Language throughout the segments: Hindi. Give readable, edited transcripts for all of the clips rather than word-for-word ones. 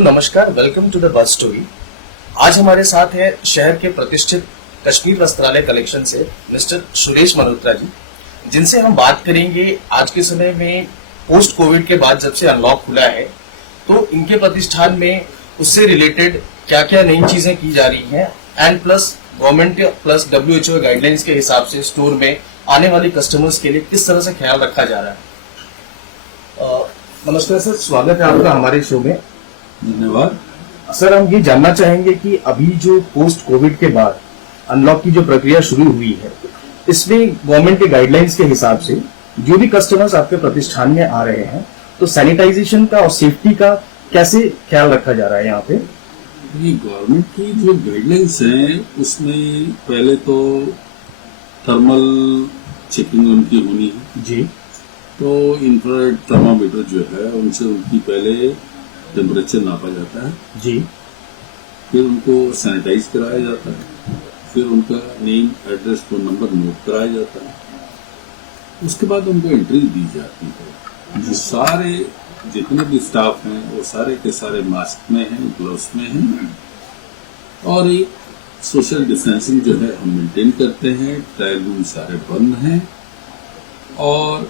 नमस्कार, welcome to the buzz story. आज हमारे साथ है शहर के प्रतिष्ठित कश्मीर वस्त्रालय कलेक्शन से मिस्टर सुरेश मल्होत्रा जी, जिनसे हम बात करेंगे आज के समय में पोस्ट कोविड के बाद जब से अनलॉक खुला है तो इनके प्रतिष्ठान में उससे रिलेटेड क्या क्या नई चीजें की जा रही हैं and plus government plus WHO guidelines के हिसाब से स्टोर में आने वाले कस्टमर्स के लिए किस तरह से ख्याल रखा जा रहा है। नमस्कार सर, स्वागत है आपका हमारे शो में। धन्यवाद सर, हम ये जानना चाहेंगे कि अभी जो पोस्ट कोविड के बाद अनलॉक की जो प्रक्रिया शुरू हुई है, इसमें गवर्नमेंट के गाइडलाइंस के हिसाब से जो भी कस्टमर्स आपके प्रतिष्ठान में आ रहे हैं तो सैनिटाइजेशन का और सेफ्टी का कैसे ख्याल रखा जा रहा है यहाँ पे? ये गवर्नमेंट की जो गाइडलाइंस हैं उसमें पहले तो थर्मल चेकिंग उनकी होनी है जी। तो इंफ्रारेड थर्मामीटर जो है उनसे उनकी पहले टेम्परेचर नापा जाता है जी। फिर उनको सैनिटाइज कराया जाता है, फिर उनका name address phone number note कराया जाता है, उसके बाद उनको एंट्री दी जाती है। जो सारे जितने भी स्टाफ हैं वो सारे के सारे मास्क में हैं, ग्लव्स में हैं और एक सोशल डिस्टेंसिंग जो है हम मेंटेन करते हैं। ट्रायल रूम सारे बंद हैं और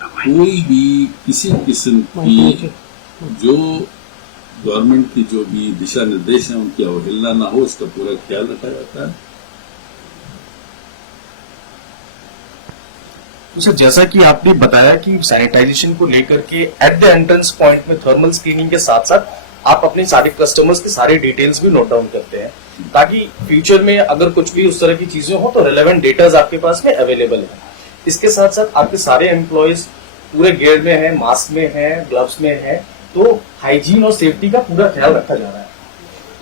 कोई भी किसी किस्म की जो गवर्नमेंट की जो भी दिशा निर्देश हैं उनकी अवहेलना ना हो, इसका पूरा ख्याल रखा जाता है। तो सर, जैसा कि आपने बताया कि सैनिटाइजेशन को लेकर के एट द एंट्रेंस पॉइंट में थर्मल स्क्रीनिंग के साथ साथ आप अपने सारे कस्टमर्स के सारे डिटेल्स भी नोट डाउन करते हैं ताकि फ्यूचर में अगर कुछ भी उस तरह की चीजें हो तो रिलेवेंट डेटाज आपके पास में अवेलेबल है। इसके साथ साथ आपके सारे एम्प्लॉयज पूरे गियर में है, मास्क में है, ग्लव्स में है, तो हाइजीन और सेफ्टी का पूरा ख्याल रखा जा रहा है।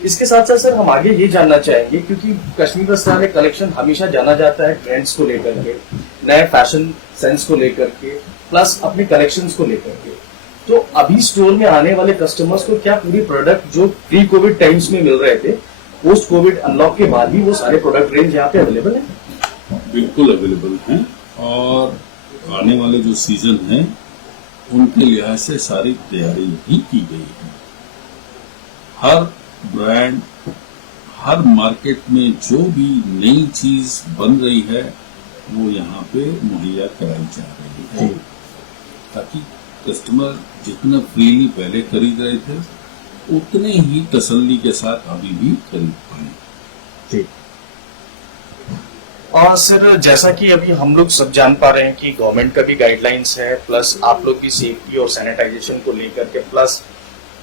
इसके साथ साथ सर हम आगे ये जानना चाहेंगे, क्योंकि कश्मीर वस्त्रालय कलेक्शन हमेशा जाना जाता है ट्रेंड्स को लेकर के, नए फैशन सेंस को लेकर के, प्लस अपने कलेक्शंस को लेकर के, तो अभी स्टोर में आने वाले कस्टमर्स को क्या पूरी प्रोडक्ट जो प्री कोविड टाइम्स में मिल रहे थे पोस्ट कोविड अनलॉक के बाद भी वो सारे प्रोडक्ट रेंज यहाँ पे अवेलेबल है? बिल्कुल अवेलेबल हैं और आने वाले जो सीजन है उनके लिहाज से सारी तैयारी भी की गई है। हर ब्रांड, हर मार्केट में जो भी नई चीज बन रही है वो यहाँ पे मुहैया कराई जा रही है ताकि कस्टमर जितना फ्रीली पहले खरीद रहे थे उतने ही तसल्ली के साथ अभी भी खरीद पाए। और सर, जैसा कि अभी हम लोग सब जान पा रहे हैं कि गवर्नमेंट का भी गाइडलाइंस है, प्लस आप लोग भी सेफ्टी और सैनिटाइजेशन को लेकर के, प्लस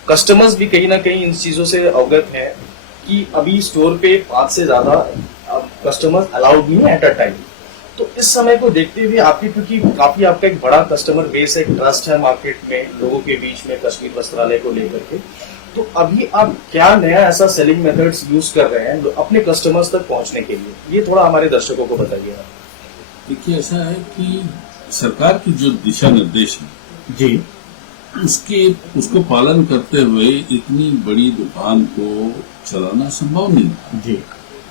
कस्टमर्स भी कहीं ना कहीं इन चीजों से अवगत हैं कि अभी स्टोर पे 5 से ज्यादा कस्टमर्स अलाउड नहीं है एट अ टाइम। तो इस समय को देखते हुए आपकी, क्योंकि काफी आपका एक बड़ा कस्टमर बेस है, ट्रस्ट है मार्केट में लोगों के बीच में कश्मीर वस्त्रालय को लेकर के, तो अभी आप क्या नया ऐसा सेलिंग मेथड्स यूज कर रहे हैं अपने कस्टमर्स तक पहुंचने के लिए? ये थोड़ा हमारे दर्शकों को बताइए। देखिए, ऐसा है कि सरकार की जो दिशा निर्देश है जी, उसको पालन करते हुए इतनी बड़ी दुकान को चलाना संभव नहीं था जी।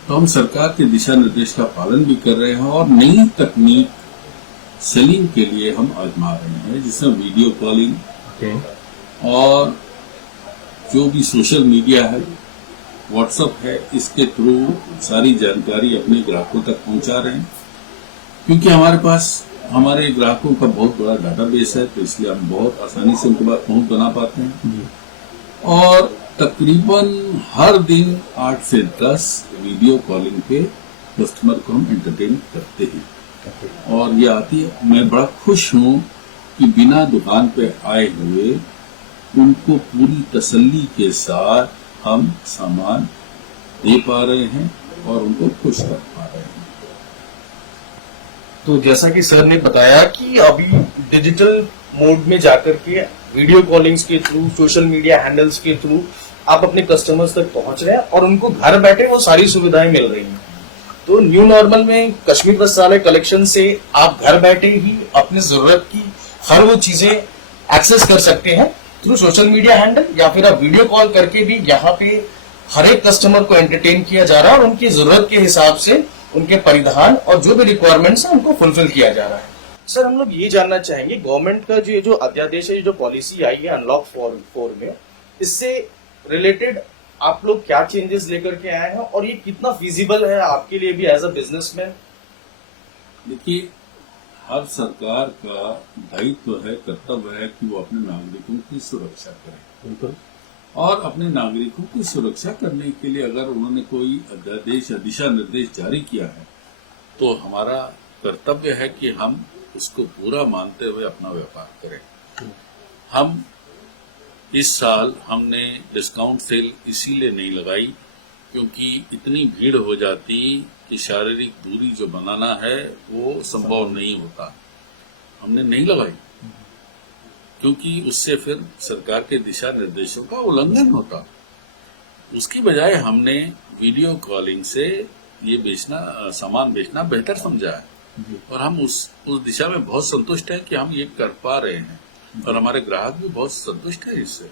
तो हम सरकार के दिशा निर्देश का पालन भी कर रहे हैं और नई तकनीक सेलिंग के लिए हम आजमा रहे हैं, जिसमें वीडियो कॉलिंग और जो भी सोशल मीडिया है, व्हाट्सएप है, इसके थ्रू सारी जानकारी अपने ग्राहकों तक पहुंचा रहे हैं। क्योंकि हमारे पास हमारे ग्राहकों का बहुत बड़ा डाटाबेस है, तो इसलिए हम बहुत आसानी से उनके पास पहुंच बना पाते हैं और तकरीबन हर दिन 8 से 10 वीडियो कॉलिंग पे कस्टमर को हम एंटरटेन करते हैं और ये आती है। मैं बड़ा खुश हूं कि बिना दुकान पे आए हुए उनको पूरी तसल्ली के साथ हम सामान दे पा रहे हैं और उनको खुश कर पा रहे हैं। तो जैसा कि सर ने बताया कि अभी डिजिटल मोड में जाकर के वीडियो कॉलिंग्स के थ्रू, सोशल मीडिया हैंडल्स के थ्रू आप अपने कस्टमर्स तक पहुंच रहे हैं और उनको घर बैठे वो सारी सुविधाएं मिल रही हैं। तो न्यू नॉर्मल में कश्मीर वस्त्रालय कलेक्शन से आप घर बैठे ही अपनी जरूरत की हर वो चीजें एक्सेस कर सकते हैं थ्रू सोशल मीडिया हैंडल, या फिर आप वीडियो कॉल करके भी यहाँ पे हर एक कस्टमर को एंटरटेन किया जा रहा है और उनकी जरूरत के हिसाब से उनके परिधान और जो भी रिक्वायरमेंट्स है उनको फुलफिल किया जा रहा है। सर, हम लोग ये जानना चाहेंगे गवर्नमेंट का जो अध्यादेश है, जो पॉलिसी आई है अनलॉक 4 में, इससे रिलेटेड आप लोग क्या चेंजेस लेकर के आए हैं और ये कितना फिजिबल है आपके लिए भी एज अ बिजनेसमैन? देखिए, हर सरकार का दायित्व है, कर्तव्य है कि वो अपने नागरिकों की सुरक्षा करे। बिल्कुल। और अपने नागरिकों की सुरक्षा करने के लिए अगर उन्होंने कोई अध्यादेश या दिशा निर्देश जारी किया है तो हमारा कर्तव्य है कि हम उसको पूरा मानते हुए अपना व्यापार करें। हम इस साल हमने डिस्काउंट सेल इसीलिए नहीं लगाई क्योंकि इतनी भीड़ हो जाती कि शारीरिक दूरी जो बनाना है वो संभव नहीं होता। हमने नहीं लगाई क्योंकि उससे फिर सरकार के दिशा निर्देशों का उल्लंघन होता। उसकी बजाय हमने वीडियो कॉलिंग से ये सामान बेचना बेहतर समझा है और हम उस दिशा में बहुत संतुष्ट हैं कि हम ये कर पा रहे हैं और हमारे ग्राहक भी बहुत संतुष्ट हैं इससे।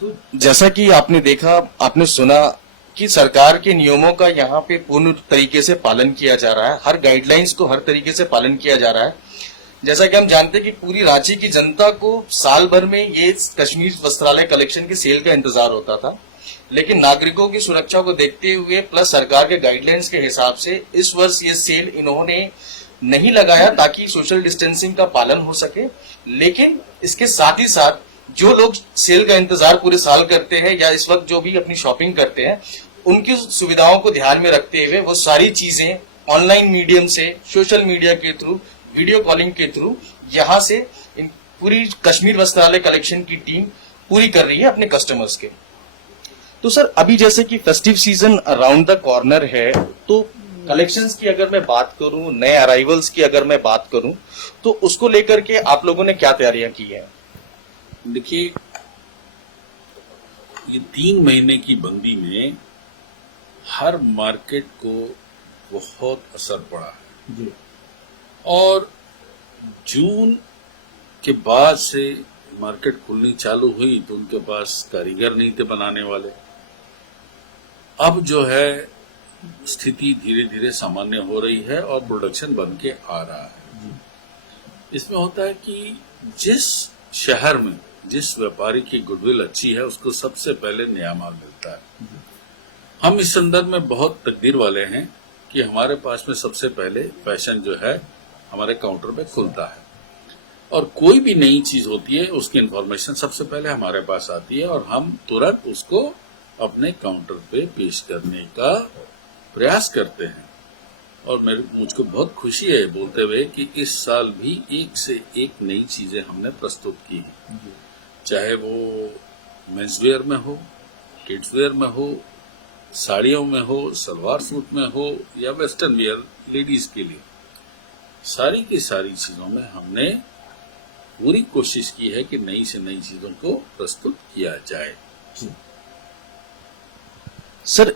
तो जैसा कि आपने देखा, आपने सुना कि सरकार के नियमों का यहाँ पे पूर्ण तरीके से पालन किया जा रहा है, हर गाइडलाइंस को हर तरीके से पालन किया जा रहा है। जैसा कि हम जानते हैं कि पूरी रांची की जनता को साल भर में ये कश्मीर वस्त्रालय कलेक्शन की सेल का इंतजार होता था, लेकिन नागरिकों की सुरक्षा को देखते हुए प्लस सरकार के गाइडलाइंस के हिसाब से इस वर्ष ये सेल इन्होंने नहीं लगाया ताकि सोशल डिस्टेंसिंग का पालन हो सके। लेकिन इसके साथ ही साथ जो लोग सेल का इंतजार पूरे साल करते हैं या इस वक्त जो भी अपनी शॉपिंग करते हैं, उनकी सुविधाओं को ध्यान में रखते हुए वो सारी चीजें ऑनलाइन मीडियम से, सोशल मीडिया के थ्रू, वीडियो कॉलिंग के थ्रू यहाँ से पूरी कश्मीर वस्त्रालय कलेक्शन की टीम पूरी कर रही है अपने कस्टमर्स के। तो सर, अभी जैसे कि festive season around the corner है, तो कलेक्शंस की अगर मैं बात करूं, नए अराइवल्स की अगर मैं बात करूं, तो उसको लेकर के आप लोगों ने क्या तैयारियां की है? देखिए, ये 3 महीने की बंदी में हर मार्केट को बहुत असर पड़ा है जी। और जून के बाद से मार्केट खुलनी चालू हुई तो उनके पास कारीगर नहीं थे बनाने वाले। अब जो है स्थिति धीरे धीरे सामान्य हो रही है और प्रोडक्शन बन के आ रहा है। इसमें होता है कि जिस शहर में जिस व्यापारी की गुडविल अच्छी है उसको सबसे पहले नया माल मिलता है। हम इस संदर्भ में बहुत तकदीर वाले हैं कि हमारे पास में सबसे पहले फैशन जो है हमारे काउंटर पे खुलता है और कोई भी नई चीज होती है उसकी इंफॉर्मेशन सबसे पहले हमारे पास आती है और हम तुरंत उसको अपने काउंटर पे पेश करने का प्रयास करते हैं। और मुझको बहुत खुशी है बोलते हुए कि इस साल भी एक से एक नई चीजें हमने प्रस्तुत की हैं, चाहे वो मेंसवेयर में हो, किड्स वेयर में हो, साड़ियों में हो, सलवार सूट में हो या वेस्टर्न वेयर लेडीज के लिए, सारी की सारी चीजों में हमने पूरी कोशिश की है कि नई से नई चीजों को प्रस्तुत किया जाए। सर,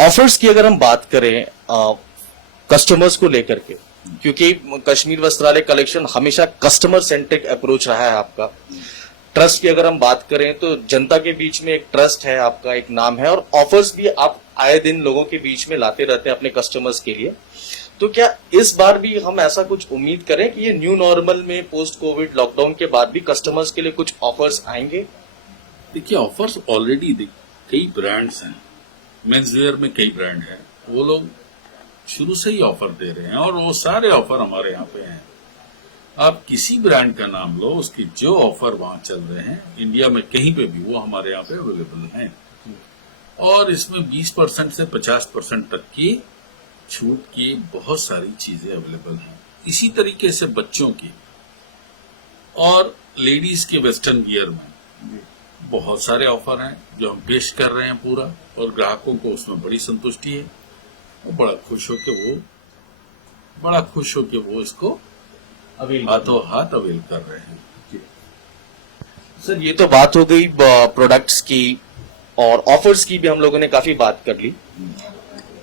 ऑफर्स की अगर हम बात करें कस्टमर्स को लेकर के, क्योंकि कश्मीर वस्त्रालय कलेक्शन हमेशा कस्टमर सेंट्रिक अप्रोच रहा है आपका। ट्रस्ट की अगर हम बात करें तो जनता के बीच में एक ट्रस्ट है आपका, एक नाम है, और ऑफर्स भी आप आए दिन लोगों के बीच में लाते रहते हैं अपने कस्टमर्स के लिए। तो क्या इस बार भी हम ऐसा कुछ उम्मीद करें कि ये न्यू नॉर्मल में पोस्ट कोविड लॉकडाउन के बाद भी कस्टमर्स के लिए कुछ ऑफर्स आएंगे? देखिए, ऑफर्स ऑलरेडी कई ब्रांड्स हैं, मेंसवेयर में कई ब्रांड हैं, वो लोग शुरू से ही ऑफर दे रहे हैं और वो सारे ऑफर हमारे यहाँ पे हैं। आप किसी ब्रांड का नाम लो, उसकी जो ऑफर वहां चल रहे हैं इंडिया में कहीं पे भी, वो हमारे यहाँ पे अवेलेबल हैं और इसमें 20% से 50% तक की छूट की बहुत सारी चीजें अवेलेबल हैं। इसी तरीके से बच्चों की और लेडीज के वेस्टर्न वियर में बहुत सारे ऑफर हैं जो हम पेश कर रहे हैं पूरा, और ग्राहकों को उसमें बड़ी संतुष्टि है और बड़ा खुश होकर वो इसको हाथों हाथ अवेल कर रहे हैं। सर, ये तो बात हो गई प्रोडक्ट्स की और ऑफर्स की भी हम लोगों ने काफी बात कर ली।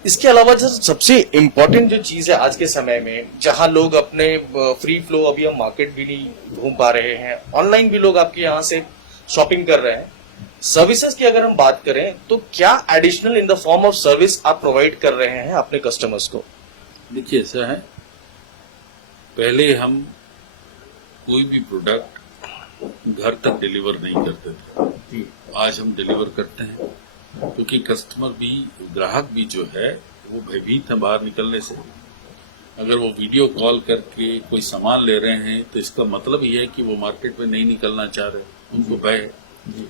इसके अलावा जो सबसे इम्पोर्टेंट जो चीज है आज के समय में, जहां लोग अपने फ्री फ्लो, अभी हम मार्केट भी नहीं घूम पा रहे हैं, ऑनलाइन भी लोग आपके यहाँ से शॉपिंग कर रहे हैं, सर्विसेज की अगर हम बात करें तो क्या additional in the form of service आप प्रोवाइड कर रहे हैं अपने कस्टमर्स को? देखिए, ऐसा है, पहले हम कोई भी प्रोडक्ट घर तक डिलीवर नहीं करते थे। जी आज हम डिलीवर करते हैं, क्योंकि कस्टमर भी, ग्राहक भी जो है वो भयभीत है बाहर निकलने से। अगर वो वीडियो कॉल करके कोई सामान ले रहे हैं तो इसका मतलब ये है कि वो मार्केट में नहीं निकलना चाह रहे, उनको भय है। जी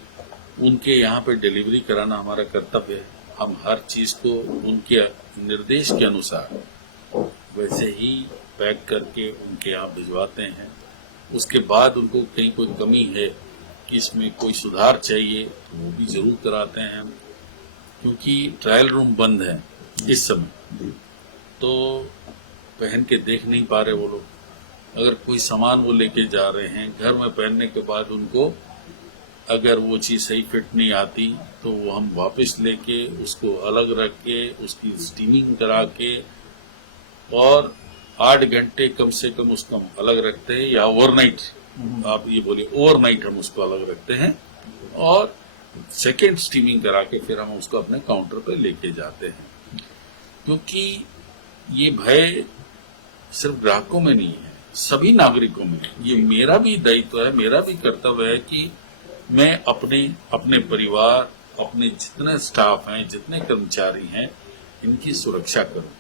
उनके यहाँ पे डिलीवरी कराना हमारा कर्तव्य है। हम हर चीज को उनके निर्देश के अनुसार वैसे ही पैक करके उनके यहाँ भिजवाते हैं। उसके बाद उनको कहीं कोई कमी है कि इसमें कोई सुधार चाहिए तो वो भी जरूर कराते हैं हम, क्योंकि ट्रायल रूम बंद है इस समय, तो पहन के देख नहीं पा रहे वो लोग। अगर कोई सामान वो लेके जा रहे हैं, घर में पहनने के बाद उनको अगर वो चीज सही फिट नहीं आती तो वो हम वापस लेके उसको अलग रख के उसकी स्टीमिंग करा के और 8 घंटे कम से कम उसको हम अलग रखते हैं, या ओवरनाइट, आप ये बोलिए ओवरनाइट हम उसको अलग रखते हैं, और सेकेंड स्टीमिंग करा के फिर हम उसको अपने काउंटर पे लेके जाते हैं। क्योंकि ये भय सिर्फ ग्राहकों में नहीं है, सभी नागरिकों में है। ये मेरा भी दायित्व है, मेरा भी कर्तव्य है कि मैं अपने परिवार, अपने जितने स्टाफ हैं, जितने कर्मचारी हैं, इनकी सुरक्षा करूं।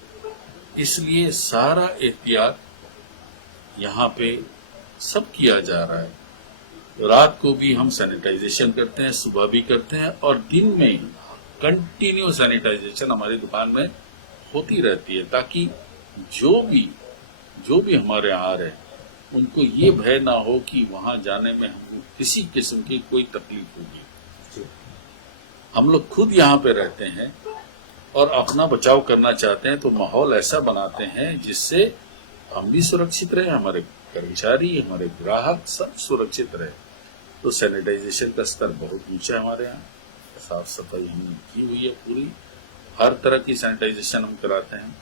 इसलिए सारा एहतियात यहाँ पे सब किया जा रहा है। रात को भी हम सैनिटाइजेशन करते हैं, सुबह भी करते हैं, और दिन में कंटिन्यू सैनिटाइजेशन हमारी दुकान में होती रहती है, ताकि जो भी हमारे यहाँ आ रहे हैं उनको ये भय ना हो कि वहां जाने में हमको किसी किस्म की कोई तकलीफ होगी। हम लोग खुद यहाँ पे रहते हैं और अपना बचाव करना चाहते हैं, तो माहौल ऐसा बनाते हैं जिससे हम भी सुरक्षित रहे, हमारे कर्मचारी, हमारे ग्राहक सब सुरक्षित रहे। तो सैनिटाइजेशन का स्तर बहुत ऊंचा है हमारे यहाँ। साफ सफाई हमने की हुई है पूरी, हर तरह की सैनिटाइजेशन हम कराते हैं,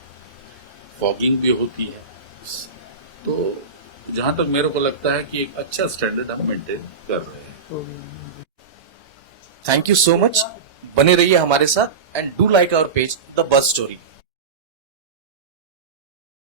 फॉगिंग भी होती है। तो जहां तक मेरे को लगता है कि एक अच्छा स्टैंडर्ड हम मेंटेन कर रहे हैं। थैंक यू सो मच, बने रहिए हमारे साथ and do like our page the buzz story.